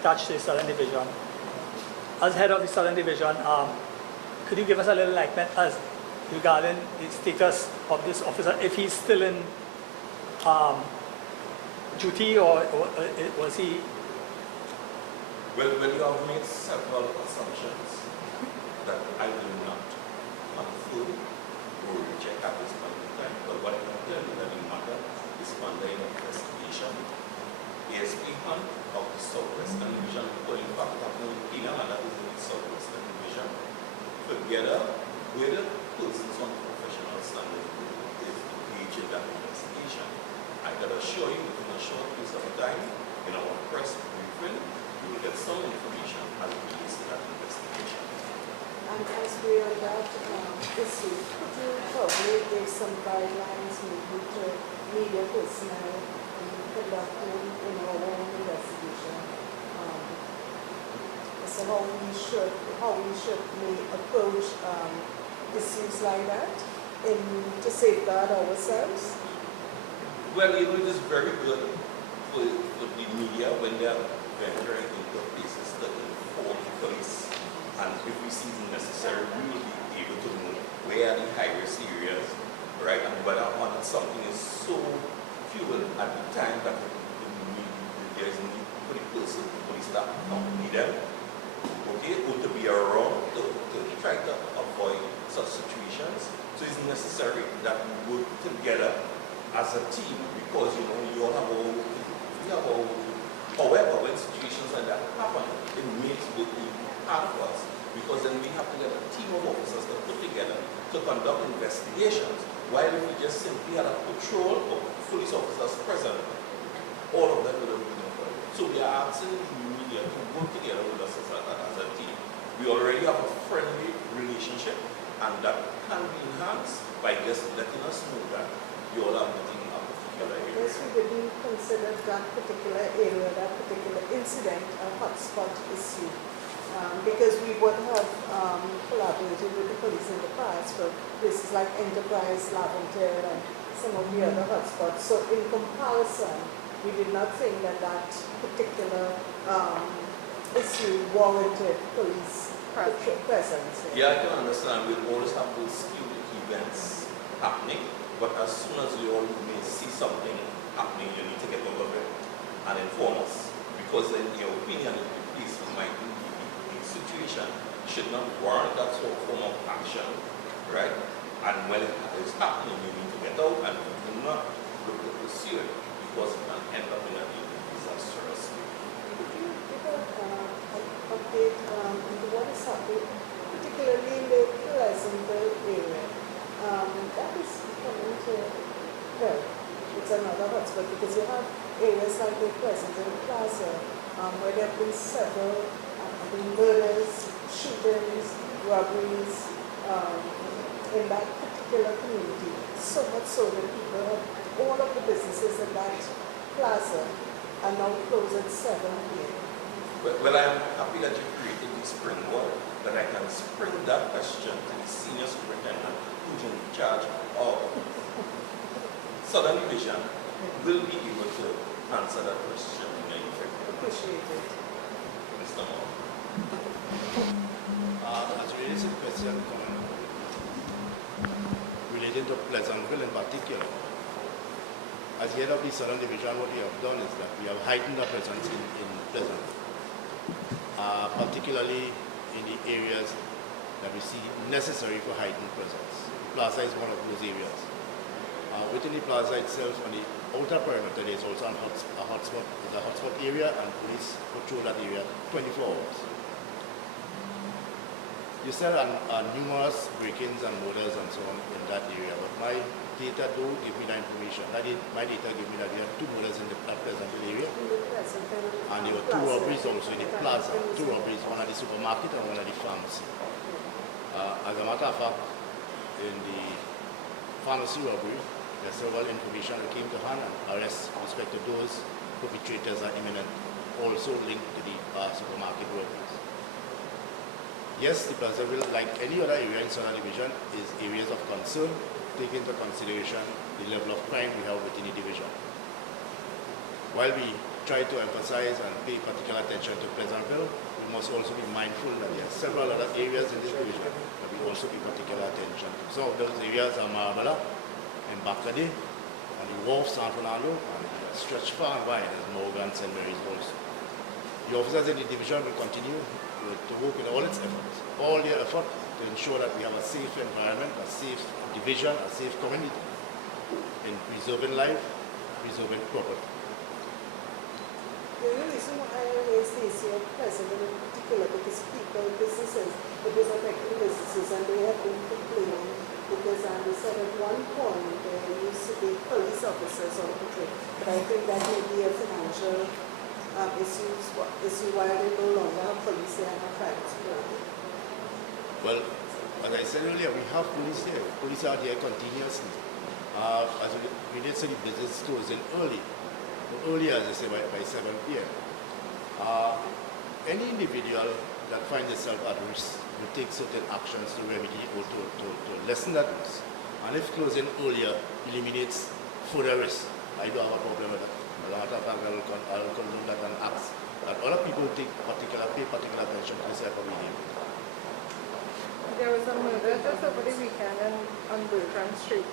attached to the Southern Division, as head of the Southern Division, could you give us a little enlightenment as regarding the status of this officer, if he's still in duty or was he? Well, you have made several assumptions that I will not confirm or reject at this point in time. But what I can tell you that the matter is under investigation. ASP Hunt of the Southwestern Division, well, in fact, happening in Kenya, and that is in the Southwestern Division, together with persons on professional standard is engaged in that investigation. I can assure you within a short piece of time, in our press briefing, you will get some information as it relates to that investigation. and as we are that issue, could you probably give some guidelines maybe to media personnel in conducting our own investigation? So how we should may approach issues like that to safeguard ourselves? Well, you know, it is very good for the media when they are venturing into places to inform the police. And if we see it necessary, we will be able to know where are the high-risk areas, right? And whether or not something is so fuel at the time that there is need for the person, the police staff to accompany them, okay, or to be around to try to avoid such situations. So it's necessary that we work together as a team because, you know, we all have our own. However, when situations like that happen, it makes both hard for us because then we have to get a team of officers to put together to conduct investigations. While if we just simply had a patrol of police officers present, all of them would have been involved. So we are asking the media to work together with us as a team. We already have a friendly relationship, and that can be enhanced by just letting us know that you all are meeting a particular area. Yes, we didn't consider that particular area, that particular incident a hotspot issue. Because we would have collaborated with the police in the past for places like Enterprise, Lavender, and some of the other hotspots. So in comparison, we did not think that particular issue warranted police presence. Yeah, I can understand. We'll always have those skewed events happening, but as soon as you all may see something happening, you need to get over it and inform us. Because in your opinion, if the police might be the situation should not warrant that sort of form of action, right? And when it is happening, you need to get out and do not look to pursue it because it can end up in a disastrous. Could you give an update into what is happening, particularly in the Pleasantville area? That is coming to, well, it's another hotspot because you have areas like the Pleasantville Plaza where there have been several murders, shootings, robberies in that particular community. So much so that people have, all of the businesses in that plaza are now closed at 7 p.m. Well, I'm happy that you created this springboard, that I can spring that question to the senior superintendent who's in charge of Southern Division will be able to answer that question in a effective way. Appreciate it. Mr. Moore. As relates to the question relating to Pleasantville in particular, as head of the Southern Division, what we have done is that we have heightened our presence in Pleasantville, particularly in the areas that we see necessary for heightened presence. The plaza is one of those areas. Within the plaza itself, on the outer perimeter, there is also a hotspot area, and police patrol that area 24 hours. You said numerous break-ins and murders and so on in that area, but my data don't give me that information. My data give me that we have 2 murders in the Pleasantville area, and there were 2 robberies also in the plaza. 2 robberies, one at the supermarket and one at the pharmacy. As a matter of fact, in the pharmacy robbery, there's several information that came to hand, and arrests with respect to those perpetrators are imminent, also linked to the supermarket robberies. Yes, the Pleasantville, like any other area in Southern Division, is areas of concern, taking into consideration the level of crime we have within the division. While we try to emphasize and pay particular attention to Pleasantville, we must also be mindful that there are several other areas in this division that we also pay particular attention to. Some of those areas are Marbella and Bakade, and the Wharf, San Fernando, and stretch far and wide as Morgan, St. Mary's also. The officers in the division will continue to work in all its efforts, all their effort to ensure that we have a safe environment, a safe division, a safe community in preserving life, preserving property. The only reason why I raised the issue of Pleasantville in particular because businesses, it was affecting businesses and they have been complaining because they said at one point there used to be police officers on patrol, but I think that may be a financial issue why they no longer have police there and are private security. Well, as I said earlier, we have police here. Police are there continuously. As we did say, the business closing earlier, as I say, by 7 p.m. Any individual that finds itself at risk will take certain actions to remedy or to lessen that risk. And if closing earlier eliminates further risk, I don't have a problem with that. As a matter of fact, I'll condone that and ask that other people pay particular attention to this type of behavior. There was a murder just over the weekend on Bertrand Street.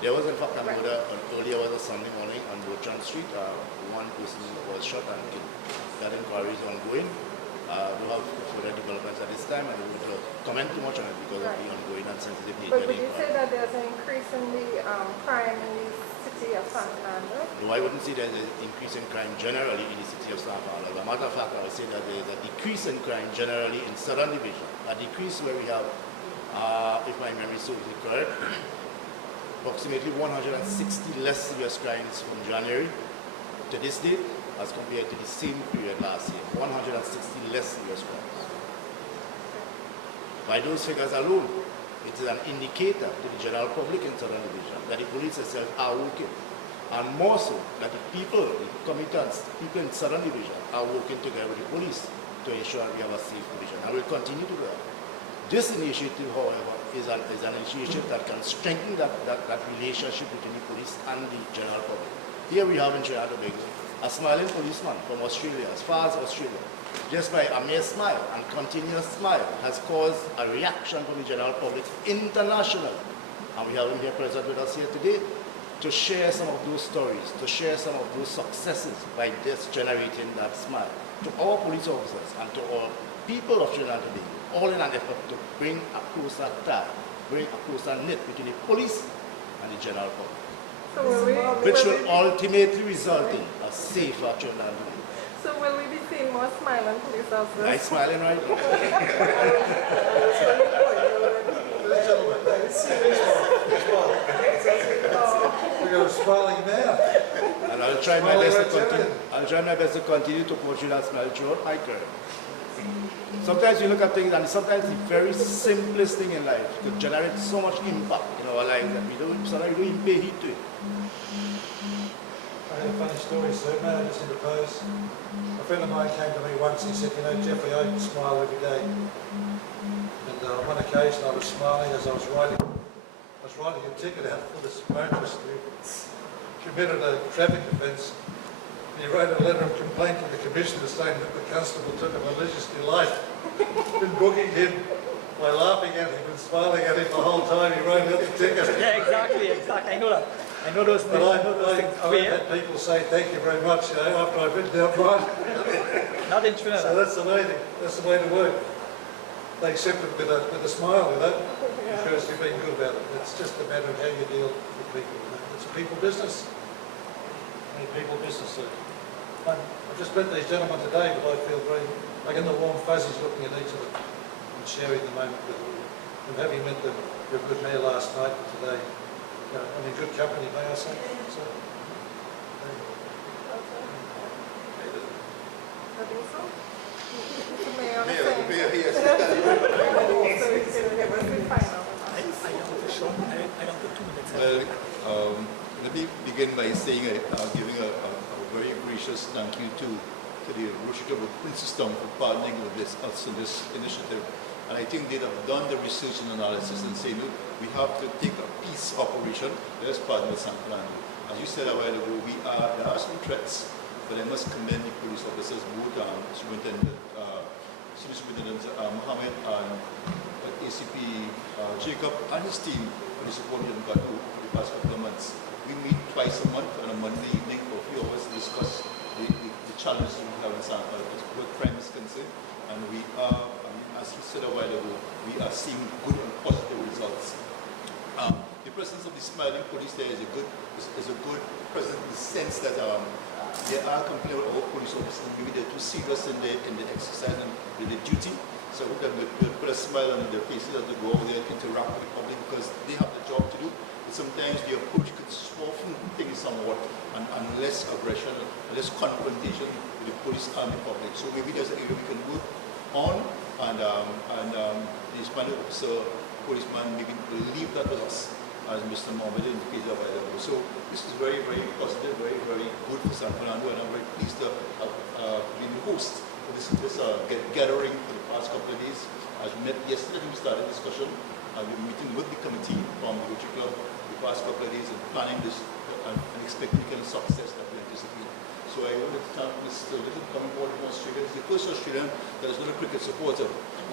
There was in fact a murder earlier was a Sunday morning on Bertrand Street. One person was shot and killed. That inquiry is ongoing. We have further developments at this time, and we will comment too much on it because of the ongoing and sensitive nature. But would you say that there's an increase in the crime in the city of San Fernando? No, I wouldn't say there's an increase in crime generally in the city of San Fernando. As a matter of fact, I would say that there is a decrease in crime generally in Southern Division. A decrease where we have, if my memory serves me correct, approximately 160 less serious crimes from January to this date as compared to the same period last year. 160 less serious crimes. By those figures alone, it is an indicator to the general public in Southern Division that the police itself are working. And more so, that the people, the commitants, people in Southern Division are working together with the police to ensure we have a safe division. And we'll continue to do that. This initiative, however, is an initiative that can strengthen that relationship between the police and the general public. Here we have in Trinidad and Tobago a smiling policeman from Australia, as far as Australia, just by a mere smile and continuous smile has caused a reaction from the general public internationally. And we have him here present with us here today to share some of those stories, to share some of those successes by just generating that smile to our police officers and to all people of Trinidad today, all in an effort to bring a closer tie, bring a closer knit between the police and the general public. So Which will ultimately result in a safer Trinidad. So will we be seeing more smiling police officers? Nice smiling right now. We got a smiling man. And I'll try my best to continue. I'll try my best to continue to portray that smile throughout my career. Sometimes you look at things and sometimes the very simplest thing in life could generate so much impact in our lives that sometimes we don't even pay heed to it. I had a funny story, sir. May I just interpose? A friend of mine came to me once. He said, "You know, Jeffrey, I smile every day." And on one occasion, I was smiling as I was writing a ticket out for this motorist who committed a traffic offence. He wrote a letter of complaint to the commissioner saying that the constable took a malicious delight in booking him by laughing at him and smiling at him the whole time he wrote out the ticket. Yeah, exactly. I know that. I know those things. I've had people say thank you very much, you know, after I've written down right. Not in Trinidad. So that's the way to work. They accept it with a smile, you know, because you've been good about it. It's just a matter of how you deal with people. You know. It's a people business. People business. So I've just met these gentlemen today, but I feel I get the warm fuzzies looking at each of them and sharing the moment with them. And having met them, your good mayor last night and today, you know, I'm in good company, may I say? So, I think so. Well, let me begin by saying, giving a very gracious thank you to the Rochester Princeton for partnering with us in this initiative. And I think they have done the research and analysis and say, look, we have to take a peace operation. Let us partner with San Fernando. As you said a while ago, there are some threats, but I must commend the police officers, both Superintendent Mohammed and ACP Jacob and his team for the support they've got over the past couple of months. We meet twice a month on a Monday evening for a few hours to discuss the challenges we have in San Fernando as what crime is concerned. And we are, as he said a while ago, we are seeing good and positive results. The presence of the smiling police there is a good presence in the sense that they are complaining about our police officers. Maybe they're too serious in the exercise and the duty. So we'll put a smile on their faces as they go out there and interact with the public because they have the job to do. But sometimes the approach could soften things somewhat and less aggression, less confrontation with the police and the public. So maybe there's an area we can work on and the smiling officer, policeman, maybe leave that with us, as Mr. Mohammed indicated a while ago. So this is very, very positive, very, very good for San Fernando, and I'm very pleased to be the host for this gathering for the past couple of days. As we met yesterday, we started a discussion, and we've been meeting with the committee from the Rotary Club the past couple of days and planning this and expecting the kind of success that we anticipate. So I wanted to thank Mr. Little coming forward from Australia. He's the first Australian that is not a cricket supporter.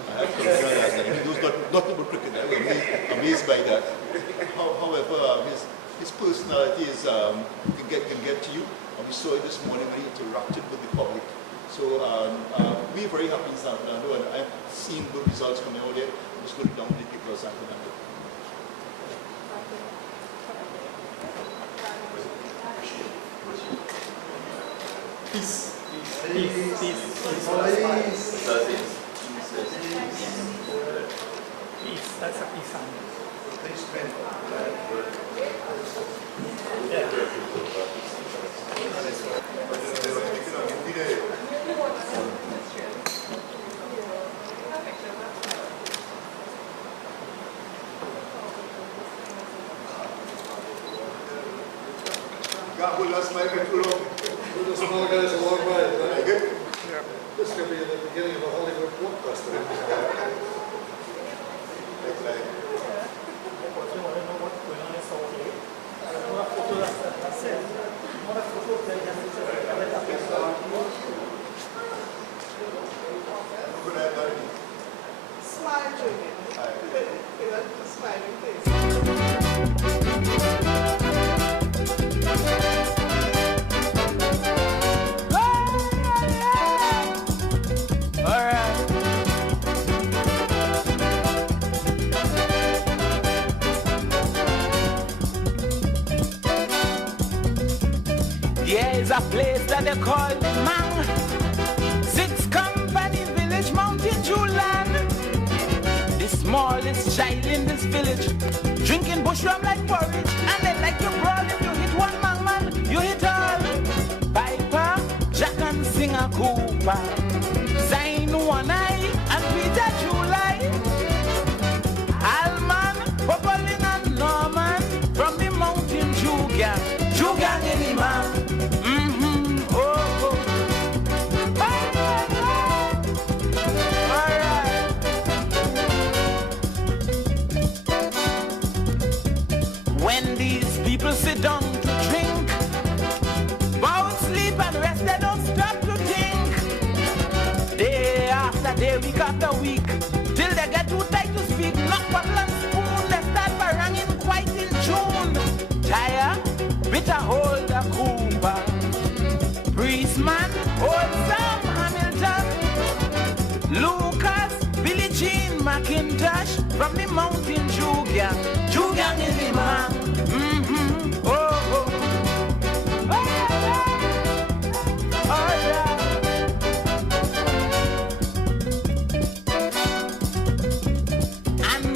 I have to realize that. He knows nothing about cricket. I was amazed by that. However, his personality is can get to you. And we saw it this morning when he interacted with the public. So we're very happy in San Fernando, and I've seen good results coming out there. I'm just going to dominate people of San Fernando. Peace. That's a peace sign. Yeah. God, we lost my too long. The small goes a long way. Right? Good? Yeah. This could be the beginning of a Hollywood blockbuster. That's it. There is a place that they call Mang. Six Company Village, Mountain Dew land. The smallest child in this village, drinking bush rum like porridge. And they like to brawl. If you hit one Mang man, you hit all. Piper, Jack and Singer Cooper, Zain One Eye and Peter July, Alman, Popolin and Norman from the Mountain Dew gang. Dew gang in the man. When these people sit down to drink, bow, sleep and rest, they don't stop to think. Day after day, week after week, till they get too tight to speak. Knock bottle and spoon, they start baranging quite in June. Tire, bitter hold a Cooper, Priestman, old Sam Hamilton, Lucas, Billie Jean McIntosh from the Mountain Dew gang. Dew gang in the man.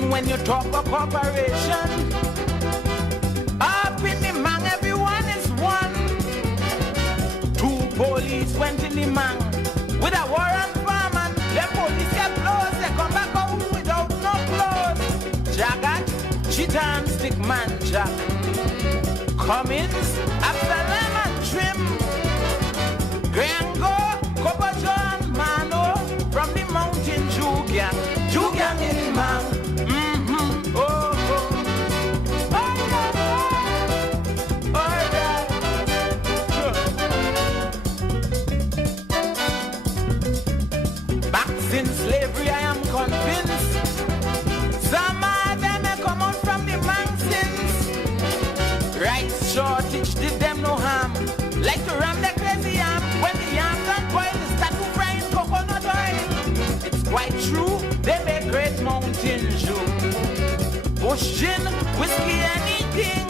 When you talk about cooperation, up in the Mang, everyone is one. Two police went in the Mang with a warrant farm, and the police get close. They come back home without no clothes. Jagat, Cheetah and Stickman Jack, Cummins, Absalom and Trim, Grango, Copa John, Mano from the Mountain Dew gang. Dew gang in the Mang. In slavery, I am convinced some of them may come out from the Mang sins. Rice shortage did them no harm, like to ram the crazy yam. When the yam don't boil, they start to fry in coconut oil. It's quite true, they make great Mountain Dew, bush gin, whiskey, anything.